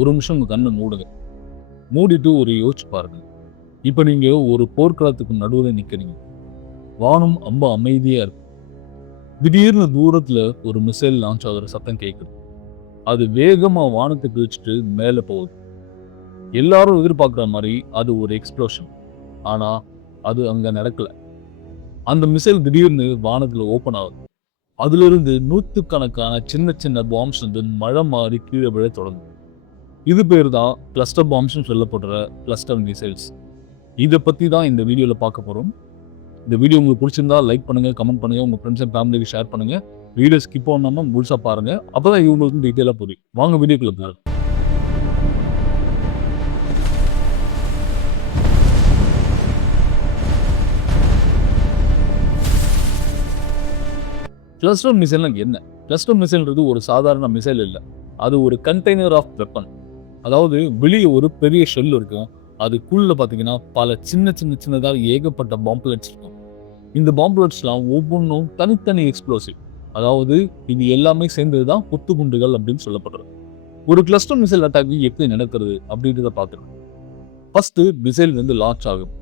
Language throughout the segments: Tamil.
ஒரு நிமிஷம் உங்க கண்ணை மூடுங்க. மூடிட்டு ஒரு யோசிச்சு பாருங்க. இப்ப நீங்க ஒரு போர்க்களத்துக்கு நடுவுல நிக்கிறீங்க. வானம் ரொம்ப அமைதியா இருக்கு. திடீர்னு தூரத்துல ஒரு மிசைல் லான்ச் ஆகுற சத்தம் கேட்குது. அது வேகமா வானத்தை கிழிச்சிட்டு மேல போகுது. எல்லாரும் எதிர்பார்க்குற மாதிரி அது ஒரு எக்ஸ்ப்ளோஷன். ஆனா அது அங்க நடக்கல. அந்த மிசைல் திடீர்னு வானத்துல ஓப்பன் ஆகுது. அதிலிருந்து நூத்துக்கணக்கான சின்ன சின்ன பாம்ப்ஸ் வந்து மழை மாறி கீழே விழ தொடங்குது. இது பேர் தான் கிளஸ்டர் பாம்ப்ஸ்னு சொல்லப்படுற கிளஸ்டர் மிசைல்ஸ். இதை பத்தி தான் இந்த வீடியோல பார்க்க போறோம். இந்த வீடியோ உங்களுக்கு பிடிச்சிருந்தா லைக் பண்ணுங்க, கமெண்ட் பண்ணுங்க, உங்க ஃப்ரெண்ட்ஸ் அண்ட் ஃபேமிலிக்கு ஷேர் பண்ணுங்க. வீடியோ ஸ்கிப் பண்ணாம முழுசா பாருங்க. அப்பதான் இவங்களுக்கு டீட்டெயிலா புரியும். வாங்க வீடியோக்குள்ள போகலாம். கிளஸ்டர் மிசைல்னா என்ன? கிளஸ்டர் மிசைல்ன்றது ஒரு சாதாரண மிசைல் இல்ல. அது ஒரு கண்டெய்னர் ஆஃப் வெப்பன். அதாவது வெளியே ஒரு பெரிய ஷெல் இருக்கும். அதுக்குள்ள பார்த்தீங்கன்னா பல சின்னதா ஏகப்பட்ட பாம்ப்லெட்ஸ் இருக்கும். இந்த பாம்ப்லெட்ஸ்லாம் ஒவ்வொன்றும் தனித்தனி எக்ஸ்ப்ளோசிவ். அதாவது இது எல்லாமே சேர்ந்தது தான் குத்துகுண்டுகள் அப்படின்னு சொல்லப்படுறது. ஒரு கிளஸ்டர் மிசைல் அட்டாக் எப்படி நடக்கிறது அப்படின்றத பார்த்துருக்கோம். ஃபர்ஸ்ட் மிசைல் வந்து லான்ச் ஆகும்.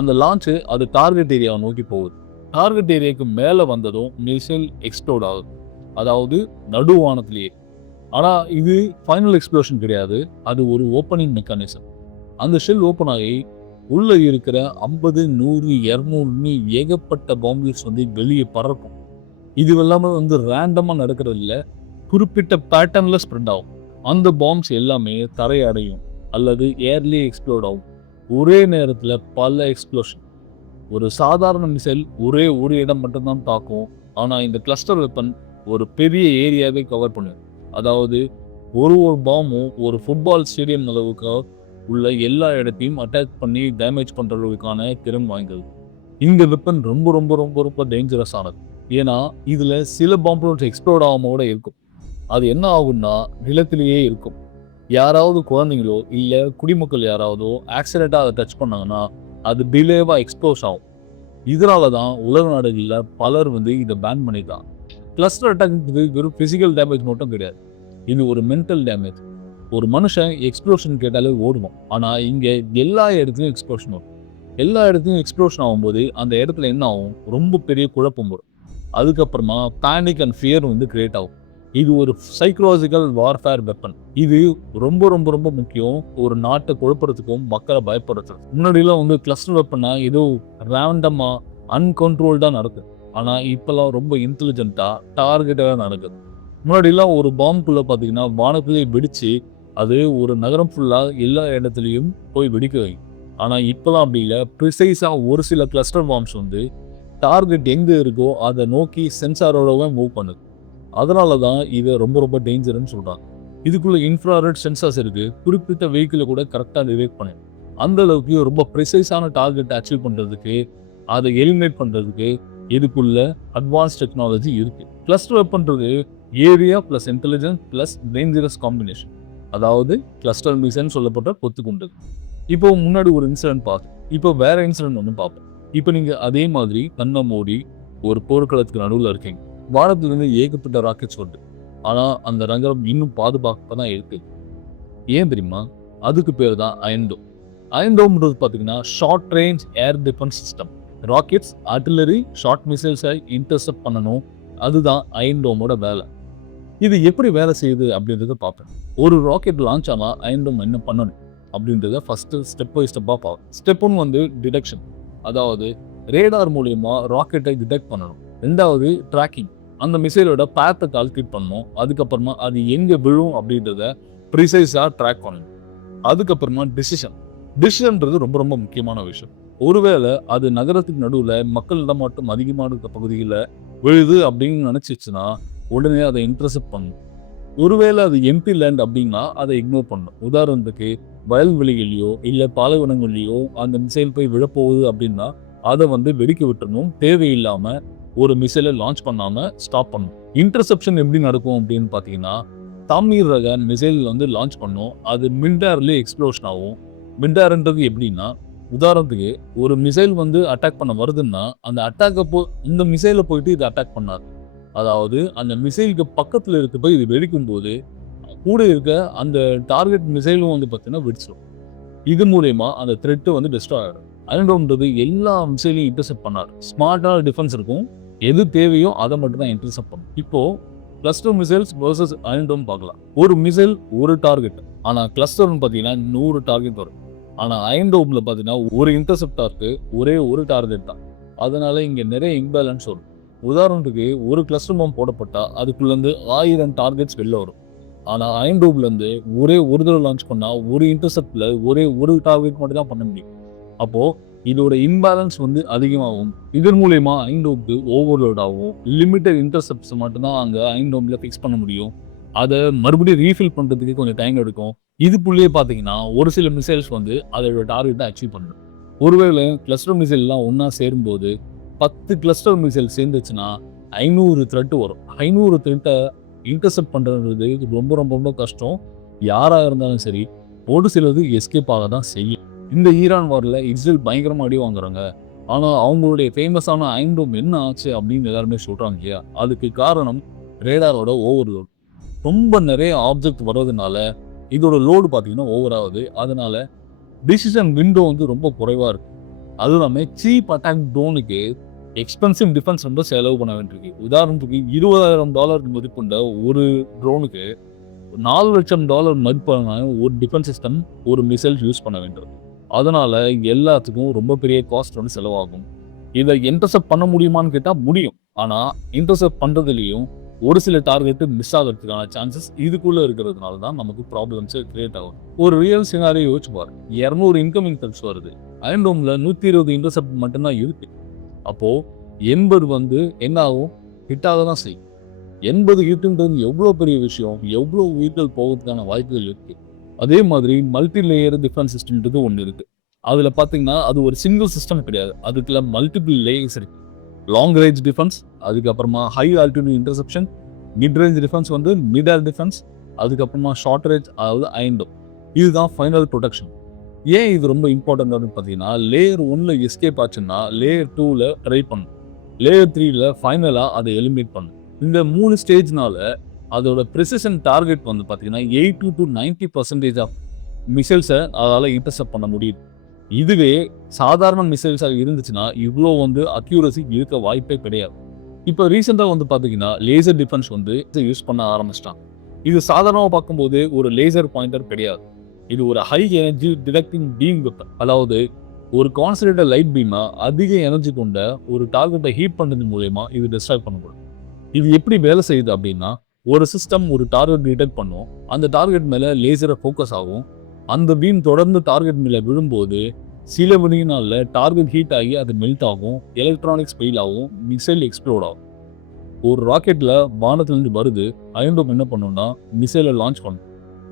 அந்த லான்ச் அது டார்கெட் ஏரியாவை நோக்கி போகுது. டார்கெட் ஏரியாவுக்கு மேலே வந்ததும் மிசைல் எக்ஸ்ப்ளோட் ஆகுது. அதாவது நடுவானத்திலேயே. ஆனால் இது ஃபைனல் எக்ஸ்ப்ளோஷன் கிடையாது. அது ஒரு ஓப்பனிங் மெக்கானிசம். அந்த ஷெல் ஓப்பன் ஆகி உள்ள இருக்கிற 50, 100, 200 ஏகப்பட்ட பாம்பிள்ஸ் வந்து வெளியே பறக்கும். இது எல்லாமே வந்து ரேண்டமா நடக்கிறது இல்லை. குறிப்பிட்ட பேட்டர்ன்ல ஸ்ப்ரெட் ஆகும். அந்த பாம்ப்ஸ் எல்லாமே தரை அடையும் அல்லது ஏர்லி எக்ஸ்ப்ளோட் ஆகும். ஒரே நேரத்தில் பல எக்ஸ்ப்ளோஷன். ஒரு சாதாரண மிசைல் ஒரே ஒரு இடம் மட்டும்தான் தாக்கும். ஆனால் இந்த கிளஸ்டர் வெப்பன் ஒரு பெரிய ஏரியாவே கவர் பண்ணும். அதாவது ஒரு பாம்பும் ஒரு ஃபுட்பால் ஸ்டேடியம் அளவுக்கு உள்ள எல்லா இடத்தையும் அட்டாக் பண்ணி டேமேஜ் பண்றதுக்கான திறன் வாய்ந்தது. இந்த வெப்பன் ரொம்ப ரொம்ப ரொம்ப ரொம்ப டேஞ்சரஸ் ஆனது. ஏன்னா இதுல சில பாம்புகள் எக்ஸ்ப்ளோட் ஆகாம கூட இருக்கும். அது என்ன ஆகும்னா நிலத்திலேயே இருக்கும். யாராவது குழந்தைங்களோ இல்ல குடிமக்கள் யாராவதோ ஆக்சிடென்ட்டா அதை டச் பண்ணாங்கன்னா அது டிலேவா எக்ஸ்ப்ளோஸ் ஆகும். இதனாலதான் உலக நாடுகள்ல பலர் வந்து இதை பேன் பண்ணிட்டாங்க. கிளஸ்டர் அட்டாக் வெறும் பிசிக்கல் டேமேஜ் மட்டும் கிடையாது. இது ஒரு மென்டல் டேமேஜ். ஒரு மனுஷன் எக்ஸ்ப்ளோஷன் கேட்டாலே ஓடுவோம். ஆனா இங்க எல்லா இடத்துலையும் எக்ஸ்ப்ளோஷன் வரும். எல்லா இடத்துலையும் எக்ஸ்ப்ளோஷன் ஆகும்போது அந்த இடத்துல என்ன ஆகும்? ரொம்ப பெரிய குழப்பம் வரும். அதுக்கப்புறமா பேனிக் அண்ட் ஃபியர் வந்து கிரியேட் ஆகும். இது ஒரு சைக்கலாஜிக்கல் வார்ஃபேர் வெப்பன். இது ரொம்ப ரொம்ப ரொம்ப முக்கியம். ஒரு நாட்டை குழப்பறதுக்கும் மக்களை பயப்படுறதுக்கும். முன்னாடிலாம் வந்து கிளஸ்டர் வெப்பன்னா ஏதோ ரேண்டமா அன்கண்ட்ரோல்டா நடக்குது. ஆனா இப்பெல்லாம் ரொம்ப இன்டெலிஜென்ட்டா டார்கெட்டாக நடக்குது. முன்னாடிலாம் ஒரு பாம்புக்குள்ள பார்த்தீங்கன்னா வானத்திலேயே வெடிச்சு அது ஒரு நகரம் ஃபுல்லா எல்லா இடத்துலையும் போய் வெடிக்க வைக்கும். ஆனா இப்பெல்லாம் அப்படி இல்லை. ப்ரிசைஸா ஒரு சில கிளஸ்டர் பாம்ஸ் வந்து டார்கெட் எங்க இருக்கோ அதை நோக்கி சென்சாரோட மூவ் பண்ணுது. அதனால தான் இதை ரொம்ப ரொம்ப டேஞ்சர்னு சொல்றாங்க. இதுக்குள்ள இன்ஃப்ராரெட் சென்சார்ஸ் இருக்கு. குறிப்பிட்ட வெஹிக்கிளை கூட கரெக்டாக டிடெக்ட் பண்ணுது. அந்த அளவுக்கு ரொம்ப ப்ரிசைஸான டார்கெட் அச்சீவ் பண்றதுக்கு, அதை எலிமினேட் பண்றதுக்கு இதுக்குள்ள அட்வான்ஸ் டெக்னாலஜி இருக்கு. கிளஸ்டர் வெப்பன்றது area plus intelligence plus dangerous combination. அதாவது கிளஸ்டர் மிசைல்னு சொல்லப்பட்ட கொத்துக்குண்டு. இப்போ முன்னாடி ஒரு இன்சிடென்ட் பார்த்தோம். இப்போ வேற இன்சிடென்ட் ஒன்று பார்ப்போம். இப்போ நீங்க அதே மாதிரி கண்ணை மூடி ஒரு போர்க்களத்துக்கு நடுவில் இருக்கீங்க. வானத்திலிருந்து ஏகப்பட்ட ராக்கெட்ஸ் வருது. ஆனா அந்த நகரம் இன்னும் பாதுகாப்பாக தான் இருக்கு. ஏன் தெரியுமா? அதுக்கு பேர் தான் அயன்டோம். அயன்டோம்ன்றது பார்த்தீங்கன்னா short range air defence system. Rockets, artillery, short மிசைல்ஸை இன்டர்செப்ட் பண்ணணும். அதுதான் அயன்டோமோட வேலை. இது எப்படி வேலை செய்யுது அப்படின்றத பார்ப்பேன். ஒரு ராக்கெட் லான்ச் ஆனால் அயன்டோம் என்ன பண்ணணும் அப்படின்றத ஃபர்ஸ்ட் ஸ்டெப் பை ஸ்டெப்பாக பார்ப்போம். ஸ்டெப் 1 வந்து டிடெக்ஷன். அதாவது ரேடார் மூலியமா ராக்கெட்டை டிடெக்ட் பண்ணணும். 2வது ட்ராக்கிங். அந்த மிசைலோட பேத்தை கால்குலேட் பண்ணணும். அதுக்கப்புறமா அது எங்க விழும் அப்படின்றத ப்ரிசைஸா ட்ராக் பண்ணணும். அதுக்கப்புறமா டிசிஷன்ன்றது ரொம்ப ரொம்ப முக்கியமான விஷயம். ஒருவேளை அது நகரத்துக்கு நடுவில் மக்கள் நடமாட்டம் அதிகமான இருக்க பகுதியில் விழுது அப்படின்னு நினைச்சிச்சுன்னா உடனே அதை இன்டர்செப்ட் பண்ணணும். ஒருவேளை அது எம்டி லேண்ட் அப்படின்னா அதை இக்னோர் பண்ணணும். உதாரணத்துக்கு வயல்வெளிகளையோ இல்லை பாலைவனங்கள்லையோ அந்த மிசைல் போய் விழப்போகுது அப்படின்னா அதை வந்து வெடிக்க விட்டுறணும். தேவையில்லாம ஒரு மிசைலை லான்ச் பண்ணாம ஸ்டாப் பண்ணணும். இன்டர்செப்ஷன் எப்படி நடக்கும் அப்படின்னு பார்த்தீங்கன்னா தாமீர் ரக மிசைல் வந்து லான்ச் பண்ணோம். அது மின்டேர்லேயே எக்ஸ்ப்ளோஷன் ஆகும். மின்டேர்ன்றது எப்படின்னா உதாரணத்துக்கு ஒரு மிசைல் வந்து அட்டாக் பண்ண வருதுன்னா அந்த அட்டாக் இந்த மிசைலை போயிட்டு இது அட்டாக் பண்ணாது. அதாவது அந்த மிசைலுக்கு பக்கத்துல இருக்க போய் இது வெடிக்கும் போது கூட இருக்க அந்த டார்கெட் மிசைலும் வந்து பார்த்தீங்கன்னா வெடிச்சிடும். இது மூலியமா அந்த த்ரெட் வந்து டிஸ்ட்ராய் ஆயிடும். அயர்ன் டோம்ன்றது எல்லா மிசைலையும் இன்டர்செப்ட் பண்ணாது. ஸ்மார்ட்டான டிஃபென்ஸ் இருக்கும். எது தேவையோ அதை மட்டும் தான் இன்டர்செப்ட் பண்ணும். இப்போ கிளஸ்டர் மிசைல்ஸ் வெர்சஸ் அயர்ன் டோம் பார்க்கலாம். ஒரு மிசைல் ஒரு டார்கெட். ஆனா கிளஸ்டர்னு பார்த்தீங்கன்னா 100 டார்கெட் வரும். ஆனா அயர்ன் டோம்ல பார்த்தீங்கன்னா ஒரு இன்டர்செப்டாருக்கு ஒரே ஒரு டார்கெட் தான். அதனால இங்க நிறைய இம்பேலன்ஸ் வரும். உதாரணத்துக்கு ஒரு கிளஸ்டர் பாம் போடப்பட்டா அதுக்குள்ள இருந்து 1000 டார்கெட்ஸ் வெளில வரும். ஆனா அயர்ன் டோம்ல இருந்து ஒரே ஒரு தடவை லான்ச் பண்ணா ஒரு இன்டர்செப்ட்ல ஒரே ஒரு டார்கெட் மட்டும் தான் பண்ண முடியும். அப்போ இதோட இம்பேலன்ஸ் வந்து அதிகமாகும். இதன் மூலியமா அயர்ன் டோம்க்கு ஓவர்லோட் ஆகும். லிமிட்டட் இன்டர்செப்ட்ஸ் மட்டும் தான் அங்க அயர்ன் டோம்ல ஃபிக்ஸ் பண்ண முடியும். அதை மறுபடியும் ரீஃபில் பண்றதுக்கு கொஞ்சம் டைம் எடுக்கும். இதுக்குள்ளேயே பார்த்தீங்கன்னா ஒரு சில மிசைல்ஸ் வந்து அதோட டார்கெட்டை அச்சீவ் பண்ணும். ஒருவேளை கிளஸ்டர் மிசைல்லாம் ஒன்றா சேரும்போது 10 கிளஸ்டர் மிசைல் சேர்ந்துச்சுன்னா 500 த்ரெட் வரும். 500 த்ரெட்டை இன்டர்செப்ட் பண்ணுறது ரொம்ப ரொம்ப ரொம்ப கஷ்டம். யாராக இருந்தாலும் சரி ஒரு சிலது எஸ்கேப் ஆக தான் செய்யும். இந்த ஈரான் வாரில் இஸ்ரேல் பயங்கரமாக அடி வாங்குறாங்க. ஆனால் அவங்களுடைய ஃபேமஸான அயர்ன் டோம் என்ன ஆச்சு அப்படின்னு எல்லாருமே சொல்கிறாங்க இல்லையா, அதுக்கு காரணம் ரேடாரோட ஓவர்லோட். ரொம்ப நிறைய ஆப்ஜெக்ட் வர்றதுனால இதோட லோடு பார்த்தீங்கன்னா ஓவர் ஆகுது. அதனால டிசிஷன் விண்டோ வந்து ரொம்ப குறைவாக இருக்கு. அதுவும் இல்லாமல் சீப் அட்டாக் ட்ரோனுக்கு எக்ஸ்பென்சிவ் டிஃபென்ஸ் ரொம்ப செலவு பண்ண வேண்டியிருக்கு. உதாரணத்துக்கு $20,000 மதிப்புண்ட ஒரு ட்ரோனுக்கு $4,00,000 மதிப்பான ஒரு டிஃபென்ஸ் சிஸ்டம் ஒரு மிசைல் யூஸ் பண்ண வேண்டும். அதனால எல்லாத்துக்கும் ரொம்ப பெரிய காஸ்ட் வந்து செலவாகும். இதை இன்டர்செப்ட் பண்ண முடியுமான்னு கேட்டால் முடியும். ஆனால் இன்டர்செப்ட் பண்ணுறதுலையும் ஒரு சில டார்கெட்டு மிஸ் ஆகிறதுக்கான சான்சஸ் இதுக்குள்ளே இருக்கிறதுனால தான் நமக்கு ப்ராப்ளம்ஸே கிரியேட் ஆகும். ஒரு ரியல் சினாரியோ யோசிச்சு பாரு. 200 இன்கமிங் த்ரெட்ஸ் வருது. அயர்ன் டோம்ல 120 இன்டர்செப்ட் மட்டும்தான் இருக்கு. அப்போ 80 வந்து என்ன ஆகும்? ஹிட் ஆக தான் செய்யும். 80 ஹிட்டுன்றது எவ்வளோ பெரிய விஷயம், எவ்வளோ உயிர்கள் போகிறதுக்கான வாய்ப்புகள் இருக்கு. அதே மாதிரி மல்டி லேயர் டிஃபென்ஸ் சிஸ்டம்ன்றது ஒன்று இருக்கு. அதில் பார்த்தீங்கன்னா அது ஒரு சிங்கிள் சிஸ்டம் கிடையாது. அதுக்குள்ள மல்டிபிள் லேயர்ஸ் இருக்கு. லாங் ரேஞ்ச் டிஃபென்ஸ், அதுக்கப்புறமா high altitude interception, mid range defence வந்து மிட் ஏர் டிஃபென்ஸ், அதுக்கப்புறமா ஷார்ட் ரேஞ்ச் அதாவது அயர்ன் டோம். இதுதான் ஃபைனல் ப்ரொடெக்ஷன். ஏன் இது ரொம்ப இம்பார்ட்டன்ட் பார்த்தீங்கன்னா, லேயர் 1ல எஸ்கேப் ஆச்சுன்னா லேயர் 2ல ட்ரை பண்ணும். லேயர் 3ல ஃபைனலாக அதை எலிமினேட் பண்ணும். இந்த 3 ஸ்டேஜ்னால அதோட ப்ரிசிஷன் டார்கெட் வந்து பார்த்தீங்கன்னா 80 to 90% ஆஃப் மிசைல்ஸை அதால் இன்டர்செப்ட் பண்ண முடியுது. இதுவே சாதாரண மிசைல்ஸாக இருந்துச்சுன்னா இவ்வளோ வந்து அக்யூரசி இருக்க வாய்ப்பே கிடையாது. இப்போ ரீசெண்டாக வந்து பார்த்தீங்கன்னா லேசர் டிஃபென்ஸ் வந்து யூஸ் பண்ண ஆரம்பிச்சிட்டாங்க. இது சாதாரணமாக பார்க்கும்போது ஒரு லேசர் பாயிண்டர் கிடையாது. இது ஒரு high energy detecting beam weapon. அதாவது ஒரு கான்சன்ட்ரேட்டட் லைட் பீமை அதிக எனர்ஜி கொண்ட ஒரு டார்கெட்டை ஹீட் பண்ணுறது மூலயமா இது டிஸ்ட்ராய் பண்ணப்படும். இது எப்படி வேலை செய்யுது அப்படின்னா, ஒரு சிஸ்டம் ஒரு டார்கெட் டிடெக்ட் பண்ணும். அந்த டார்கெட் மேலே லேசரை ஃபோக்கஸ் ஆகும். அந்த பீம் தொடர்ந்து டார்கெட் மேலே விழும்போது சில வினாடிகளில் டார்கெட் ஹீட் ஆகி அது மெல்ட் ஆகும், எலக்ட்ரானிக்ஸ் ஃபெயில் ஆகும், மிசைல் எக்ஸ்ப்ளோட் ஆகும். ஒரு ராக்கெட்டில் வானத்துலேருந்து வருது, அயர்ன் டோம் என்ன பண்ணுன்னா மிசைலை லான்ச் பண்ணும்.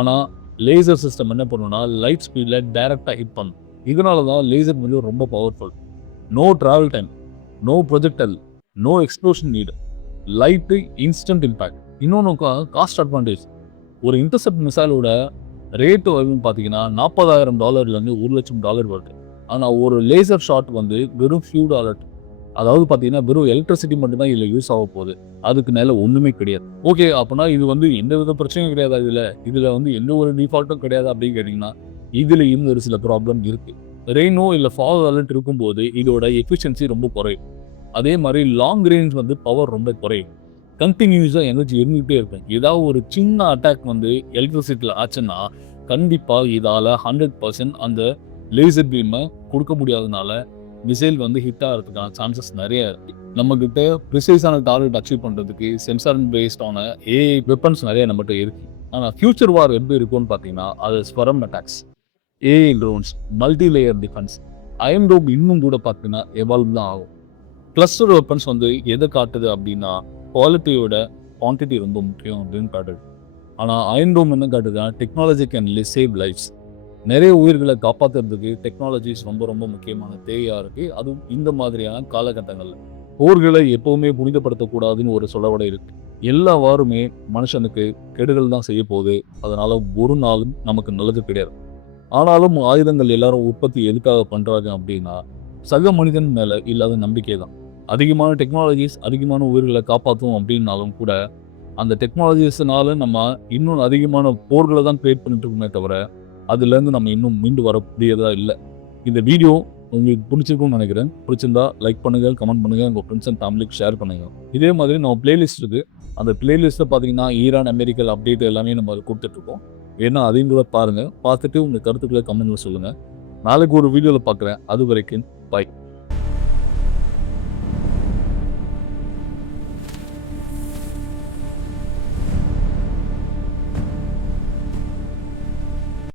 ஆனால் லேசர் சிஸ்டம் என்ன பண்ணுன்னா லைட் ஸ்பீடில் டைரெக்டாக ஹிட் பண்ணும். இதனால தான் லேசர் வந்து ரொம்ப powerful. No travel time, no projectile, no explosion need, light instant impact. இன்னொன்று காஸ்ட் அட்வான்டேஜ். ஒரு இன்டர்செப்ட் மிசைலோட ரேட்டு வருதுன்னு பார்த்தீங்கன்னா $40,000 $1,00,000 வருது. ஆனால் ஒரு லேசர் ஷாட் வந்து வெறும் ஃபியூ டாலர், அதாவது பார்த்தீங்கன்னா வெறும் எலக்ட்ரிசிட்டி மட்டும்தான் இதில் யூஸ் ஆக போகுது. அதுக்கு மேலே ஒன்றுமே கிடையாது. ஓகே, அப்படின்னா இது வந்து எந்த வித பிரச்சனையும் கிடையாது. இதில் வந்து எந்த ஒரு டிஃபால்ட்டும் கிடையாது அப்படின்னு கேட்டிங்கன்னா இதுலேயும் ஒரு சில ப்ராப்ளம் இருக்குது. ரெயினோ இல்லை ஃபால் அலர்ட் இருக்கும்போது இதோட எஃபிஷியன்சி ரொம்ப குறையும். அதே மாதிரி லாங் ரேஞ்ச் வந்து பவர் ரொம்ப குறையும். கண்டினியூஸாக எனர்ஜி இருந்துகிட்டே இருக்கும். ஏதாவது ஒரு சின்ன அட்டாக் வந்து எலக்ட்ரிசிட்டியில் ஆச்சுன்னா கண்டிப்பாக இதால் 100% அந்த லேசர் பீமை கொடுக்க முடியாதனால மிசைல் வந்து ஹிட் ஆகிறதுக்கான சான்சஸ் நிறைய இருக்குது. நம்மக்கிட்ட ப்ரிசைஸான டார்கெட் அச்சீவ் பண்ணுறதுக்கு சென்சார் பேஸ்டான ஏஐ வெப்பன்ஸ் நிறைய நம்மகிட்ட இருக்குது. ஆனால் ஃபியூச்சர் வார் எப்படி இருக்கும்னு பார்த்தீங்கன்னா அது swarm attacks, AI drones, multi layer defence. Iron Dome இன்னும் கூட பார்த்தீங்கன்னா எவால்வ் தான் ஆகும். கிளஸ்டர் வெப்பன்ஸ் வந்து எதை காட்டுது அப்படின்னா குவாலிட்டியோட குவான்டிட்டி ரொம்ப முக்கியம் அப்படின்னு காட்டுது. ஆனால் அயர்ன் டோம் என்ன காட்டுதுன்னா டெக்னாலஜி கேன் சேவ் லைஃப்ஸ். நிறைய உயிர்களை காப்பாற்றுறதுக்கு டெக்னாலஜிஸ் ரொம்ப ரொம்ப முக்கியமான தேவையாக இருக்குது. அதுவும் இந்த மாதிரியான காலகட்டங்களில் போர்களை எப்போவுமே புனிதப்படுத்தக்கூடாதுன்னு ஒரு சொல்லவடை இருக்குது. எல்லா வாருமே மனுஷனுக்கு கெடுதல் தான் செய்ய போகுது. அதனால் ஒரு நாளும் நமக்கு நல்லது கிடையாது. ஆனாலும் ஆயுதங்கள் எல்லாரும் உற்பத்தி எதுக்காக பண்ணுறாங்க அப்படின்னா சக மனிதன் மேலே இல்லாத நம்பிக்கை தான். அதிகமான டெக்னாலஜிஸ் அதிகமான உயிர்களை காப்பாற்றும் அப்படின்னாலும் கூட அந்த டெக்னாலஜிஸ்னால நம்ம இன்னும் அதிகமான போர்களை தான் கிரியேட் பண்ணிட்டு இருக்கோமே தவிர, அதுலேருந்து நம்ம இன்னும் மீண்டு வரக்கூடியதா இல்ல. இந்த வீடியோ உங்களுக்கு பிடிச்சிருக்கும்னு நினைக்கிறேன். பிடிச்சிருந்தா லைக் பண்ணுங்க, கமெண்ட் பண்ணுங்க, உங்க ஃப்ரெண்ட்ஸ் அண்ட் ஃபேமிலிக்கு ஷேர் பண்ணுங்க. இதே மாதிரி நம்ம பிளேலிஸ்ட் இருக்கு. அந்த பிளேலிஸ்ட்ல பார்த்தீங்கன்னா, ஈரான், அமெரிக்கா அப்டேட் எல்லாமே நம்ம அதில குடுத்துட்டுருக்கோம். வேணா அதையும் கூட பாருங்க. பார்த்துட்டு உங்க கருத்துக்கள கமெண்ட்ல சொல்லுங்க. நாளைக்கு ஒரு வீடியோல பார்க்குறேன். அதுவரைக்கும் பை.